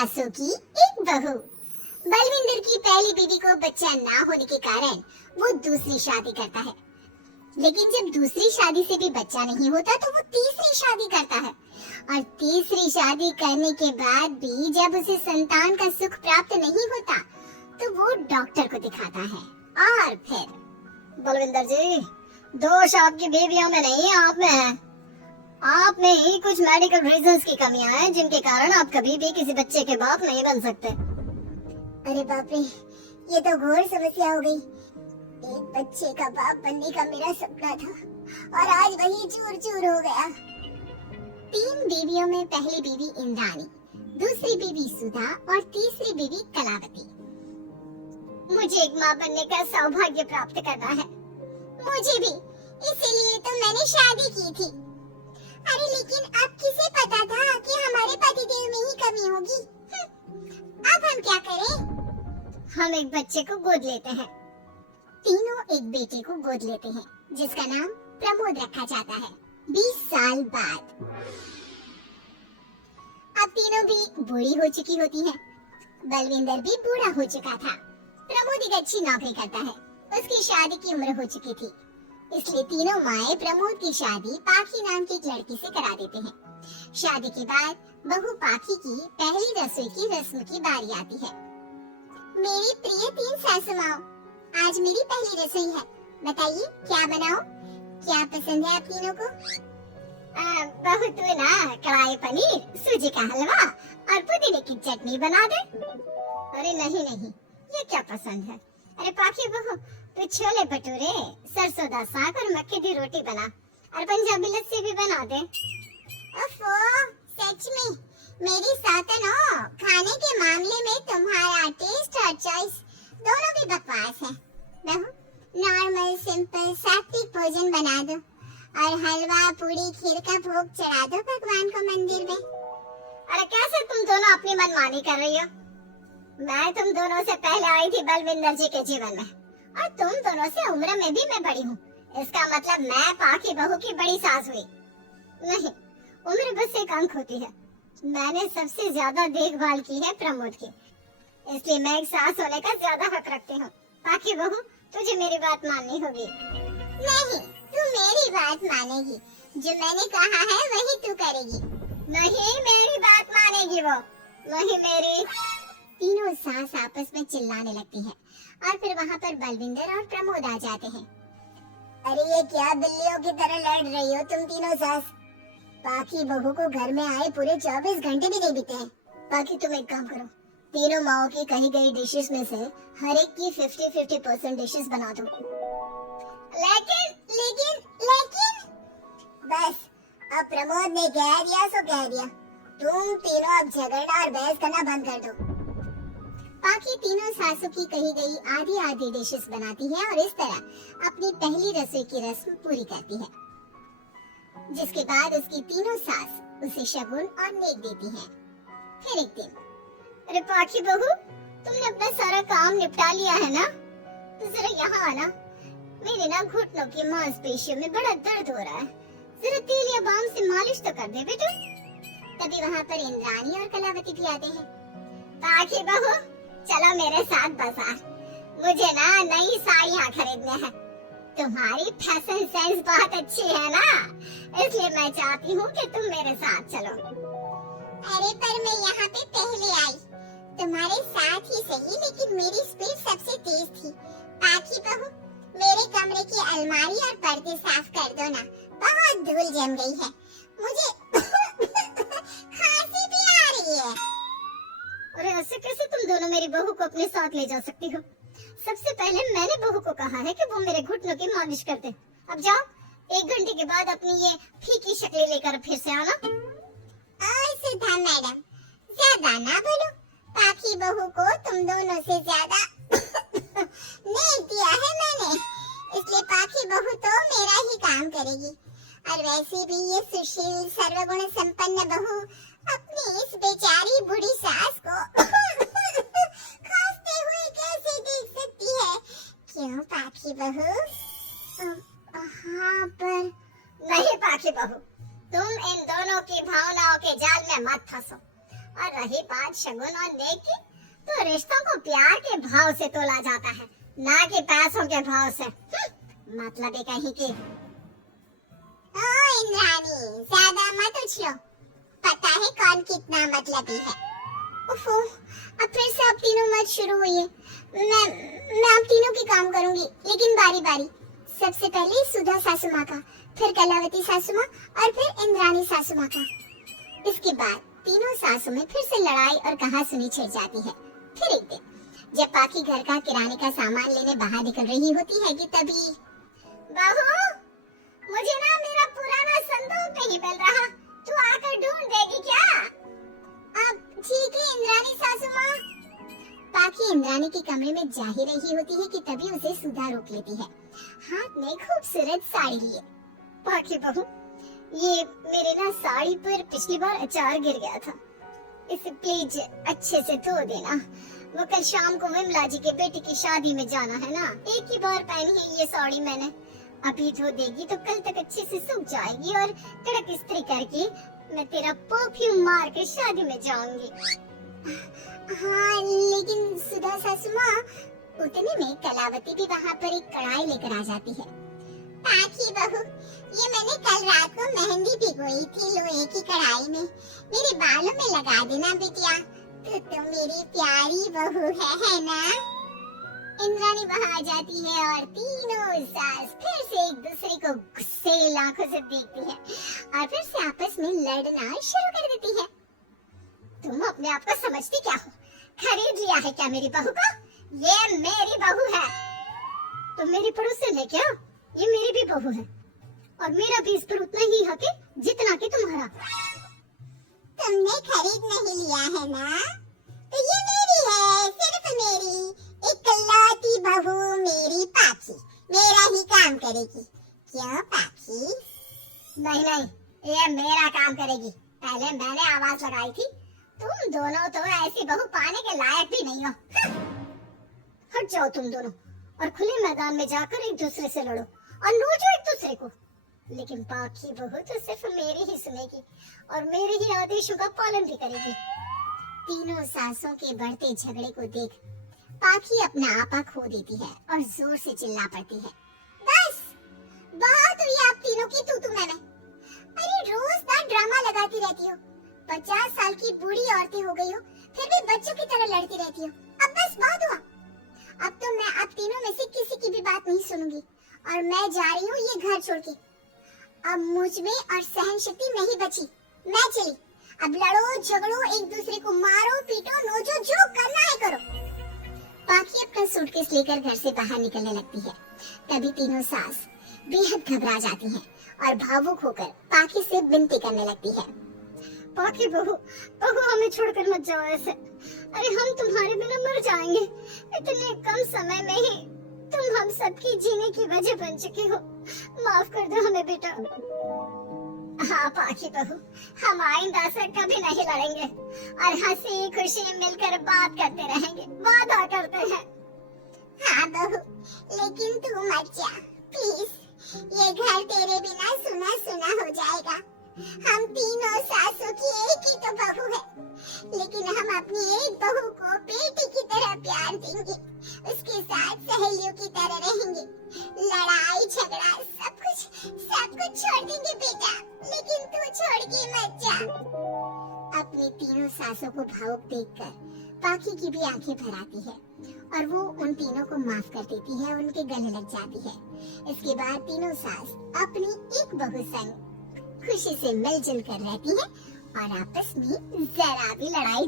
सासों की एक बहू। बलविंदर की पहली बीवी को बच्चा ना होने के कारण वो दूसरी शादी करता है, लेकिन जब दूसरी शादी से भी बच्चा नहीं होता तो वो तीसरी शादी करता है, और तीसरी शादी करने के बाद भी जब उसे संतान का सुख प्राप्त नहीं होता तो वो डॉक्टर को दिखाता है। और फिर बलविंदर जी, दोष आपकी बीवियों में नहीं, आप में है। आप में ही कुछ मेडिकल रीजंस की कमियां हैं जिनके कारण आप कभी भी किसी बच्चे के बाप नहीं बन सकते। अरे बाप रे, ये तो घोर समस्या हो गई। एक बच्चे का बाप बनने का मेरा सपना था और आज वही चूर चूर हो गया। 3 बीवियों में पहली बीवी इंद्राणी, दूसरी बीवी सुधा और तीसरी बीवी कलावती। मुझे एक माँ बनने का सौभाग्य प्राप्त करना है। मुझे भी, इसीलिए तो मैंने शादी की थी। अरे लेकिन अब किसे पता था कि हमारे पतिदेव में ही कमी होगी। अब हम क्या करें? हम एक बच्चे को गोद लेते हैं। तीनों एक बेटे को गोद लेते हैं जिसका नाम प्रमोद रखा जाता है। 20 साल बाद अब तीनों भी बूढ़ी हो चुकी होती हैं। बलविंदर भी बूढ़ा हो चुका था। प्रमोद एक अच्छी नौकरी करता है। उसकी शादी की उम्र हो चुकी थी, इसलिए तीनों माएं प्रमोद की शादी पाखी नाम की एक लड़की से करा देते हैं। शादी के बाद बहू पाखी की पहली रसोई की रस्म की बारी आती है। मेरी प्रिय 3 सासू माओ, आज मेरी पहली रसोई है। बताइए क्या बनाओ? क्या पसंद है आप तीनों को? बहू तू ना कढ़ाई पनीर, सूजी का हलवा और पुदीने की चटनी बना दे। अरे नहीं नहीं, ये क्या पसंद है? अरे पाखी बहू, तू छोले भटूरे, सरसों दा साग और मक्के की रोटी बना और पंजाबी लस्सी भी बना दे। ओफो, सच में मेरी सातन हो, खाने के मामले में तुम्हारा टेस्ट और चॉइस दोनों भी बकवास है। बहू, नॉर्मल सिंपल सात्विक भोजन बना दो और हलवा पूरी खीर का भोग चढ़ा दो भगवान को मंदिर में। अरे कैसे तुम दोनों अपनी मनमानी कर रही हो? मैं तुम दोनों से पहले आई थी बलविंदर जी के जीवन में, और तुम दोनों से उम्र में भी मैं बड़ी हूँ। इसका मतलब मैं पाखी बहू की बड़ी सास हुई? नहीं, उम्र बस एक अंक होती है। मैंने सबसे ज्यादा देखभाल की है प्रमोद की, इसलिए मैं एक सास होने का ज्यादा हक रखती हूँ। पाखी बहू, तुझे मेरी बात माननी होगी। नहीं, तू मेरी बात मानेगी। जो मैंने कहा है वही तू करेगी। नहीं, मेरी बात मानेगी वो, नहीं मेरी। तीनों सास आपस में चिल्लाने लगती हैं और फिर वहाँ पर बलविंदर और प्रमोद आ जाते हैं। अरे ये क्या बिल्लियों की तरह लड़ रही हो तुम तीनों सास? पाखी बहू को घर में आए पूरे 24 घंटे भी नहीं बीते हैं। पाखी, तुम एक काम करो, तीनों माओं की कही गई डिशेस में से हर एक की 50-50% डिशेस बना दो। लेकिन बस, अब प्रमोद ने कह दिया सो कह दिया। तुम तीनों अब झगड़ना और बहस करना बंद कर दो। पाखी तीनों सासों की कही गई आधी डिशेस बनाती है और इस तरह अपनी पहली रसोई की रस्म पूरी करती है, जिसके बाद उसकी तीनों सास उसे शगुन और नेक देती हैं। फिर एक दिन, अरे पाखी बहू, तुमने अपना सारा काम निपटा लिया है ना? तो जरा यहाँ आना। मेरे ना घुटनों की मांसपेशियों में बड़ा दर्द हो रहा है, जरा तेल या बाम से मालिश तो कर दे बेटा। तभी वहाँ पर इंद्राणी और कलावती भी आते हैं। पाखी बहू, चलो मेरे साथ बाजार, मुझे ना नई साड़ियाँ खरीदने हैं। तुम्हारी फैशन सेंस बहुत अच्छी है ना, इसलिए मैं चाहती हूँ कि तुम मेरे साथ चलो। अरे पर मैं यहाँ पे पहले आई, तुम्हारे साथ ही सही, लेकिन मेरी स्पीड सबसे तेज थी। पाखी बहू, मेरे कमरे की अलमारी और पर्दे साफ कर दो ना, बहुत धूल जम गई है। मुझे खांसी भी आ रही है। अरे ऐसे कैसे तुम दोनों मेरी बहू को अपने साथ ले जा सकती हो? सबसे पहले मैंने बहू को कहा है कि वो मेरे घुटनों की मालिश कर दे। अब जाओ, 1 घंटे के बाद अपनी ये फीकी शक्लें लेकर फिर से आना। सुधा मैडम, ज्यादा ना बोलो। पाखी बहू को तुम दोनों से ज्यादा नेक दिया है मैंने, इसलिए पाखी बहू तो मेरा ही काम करेगी। और वैसे भी ये सुशील सर्वगुण संपन्न बहू अपनी इस बेचारी बूढ़ी सास को खांसते हुए कैसे देख सकती है? क्यों पाखी बहू? हाँ पर नहीं पाखी बहू, तुम इन दोनों की भावनाओं के जाल में मत फंसो और रही बात शगुन और नेक की, तो रिश्तों को प्यार के भाव से तोला जाता है, ना कि पैसों के भाव से। मतलब ही कहीं की। ओ इंद्राणी, ज्यादा मत उछलो, पता है कौन कितना मतलबी है। उफो, अब फिर से आप तीनों मत शुरू हुई। मैं आप तीनों की काम करूंगी, लेकिन बारी बारी। सबसे पहले सुधा सासू माँ का, फिर कलावती सासू माँ और फिर इंद्राणी सासू माँ का। इसके बाद तीनों सासू में फिर से लड़ाई और कहासुनी छिड़ जाती है। फिर एक दिन जब पाखी घर का किराने का सामान लेने बाहर निकल रही होती है कि तभी, बहू, मुझे ना मेरा पुराना संदूक नहीं मिल रहा, तू आकर ढूंढ देगी क्या? अब ठीक है इंद्राणी सासू माँ। पाखी इंद्राणी के कमरे में जा ही रही होती है कि तभी उसे सुधा रोक लेती है, हाथ में खूबसूरत साड़ी लिए। पाखी बहू, ये मेरे ना साड़ी पर पिछली बार अचार गिर गया था, इसे प्लीज अच्छे से धो देना। वो कल शाम को विमला जी के बेटे की शादी में जाना है ना, एक ही बार पहनी है ये साड़ी मैंने, अभी धो देगी तो कल तक अच्छे से सूख जाएगी और कड़क इस्त्री करके मैं तेरा परफ्यूम मार के शादी में जाऊंगी। हाँ लेकिन सुधा सासू माँ, उतने में कलावती भी वहाँ पर एक कढ़ाई लेकर आ जाती है। पाखी बहू, ये मैंने कल रात को मेहंदी भिगोई थी लोहे की कढ़ाई में, मेरे बालों में लगा देना बिटिया, तो तुम मेरी प्यारी बहू है ना? इंद्राणी वहाँ आ जाती है और तीनों सास फिर से एक दूसरे को गुस्से आंखों से देखती है और फिर से आपस में लड़ना शुरू कर देती है। तुम अपने आप को समझती क्या हो? खरीद लिया है क्या मेरी बहू को? ये मेरी बहू है। तुम मेरी पड़ोसन है क्या? ये मेरी भी बहू है और मेरा भी इस पर उतना ही हक है जितना कि तुम्हारा। तुमने खरीद नहीं लिया है ना, तो ये मेरी है, सिर्फ मेरी, इकलौती बहू मेरी पाखी, मेरा ही काम करेगी। क्यों पाखी? नहीं नहीं, ये मेरा काम करेगी। पहले मैंने आवाज लगाई थी। तुम दोनों तो ऐसी बहू पाने के लायक भी नहीं हो। हट जाओ तुम दोनों और खुले मैदान में जाकर एक दूसरे से लड़ो और नोचो एक दूसरे को। लेकिन पाखी बहू तो सिर्फ मेरी ही सुनेगी और मेरे ही आदेशों का पालन भी करेगी। तीनों सासों के बढ़ते झगड़े को देख पाखी अपना आपा खो देती है और जोर से चिल्ला पड़ती है, बस बहुत हुई आप तीनों की तू मैं। अरे रोज ना ड्रामा लगाती रहती हो, 50 साल की बूढ़ी औरतें हो गई हो, फिर भी बच्चों की तरह लड़ती रहती हो। अब बस बहुत हुआ, अब तो मैं आप तीनों में से किसी की भी बात नहीं सुनूंगी और मैं जा रही हूँ ये घर छोड़ के। अब मुझ में और सहन शक्ति नहीं बची, मैं चली। अब लड़ो झगड़ो, एक दूसरे को मारो पीटो नोचो, जो करना है करो। पाखी अपना सूटकेस लेकर घर से बाहर निकलने लगती है। तभी तीनों सास बेहद घबरा जाती हैं और भावुक होकर पाखी से विनती करने लगती है, पाखी बहू, हमें छोड़कर मत जाओ ऐसे। अरे हम तुम्हारे बिना मर जाएंगे। इतने कम समय में ही तुम हम सबकी जीने की वजह बन चुकी हो। माफ कर दो हमें बेटा। हाँ पाखी बहू, हम आइंदा से कभी नहीं लड़ेंगे और हंसी खुशी मिलकर बात करते रहेंगे, वादा करते हैं। हाँ बहू, लेकिन तू मत जा प्लीज, ये घर तेरे बिना सुना सुना हो जाएगा। हम तीनों सासों की एक ही तो बहू है, लेकिन हम अपनी एक बहू को बेटी की तरह प्यार देंगे, उसके साथ सहेलियों की तरह रहेंगे। लड़ाई झगड़ा सब कुछ छोड़ देंगे बेटा, लेकिन तू छोड़ के मत जा। अपनी तीनों सासों को भावुक देखकर पाखी की भी आंखें भर आती है और वो उन तीनों को माफ कर देती है, उनके गले लग जाती है। इसके बाद तीनों सास अपनी एक बहू संग खुशी से मिलजुल कर रहती है और आपस में जरा भी लड़ाई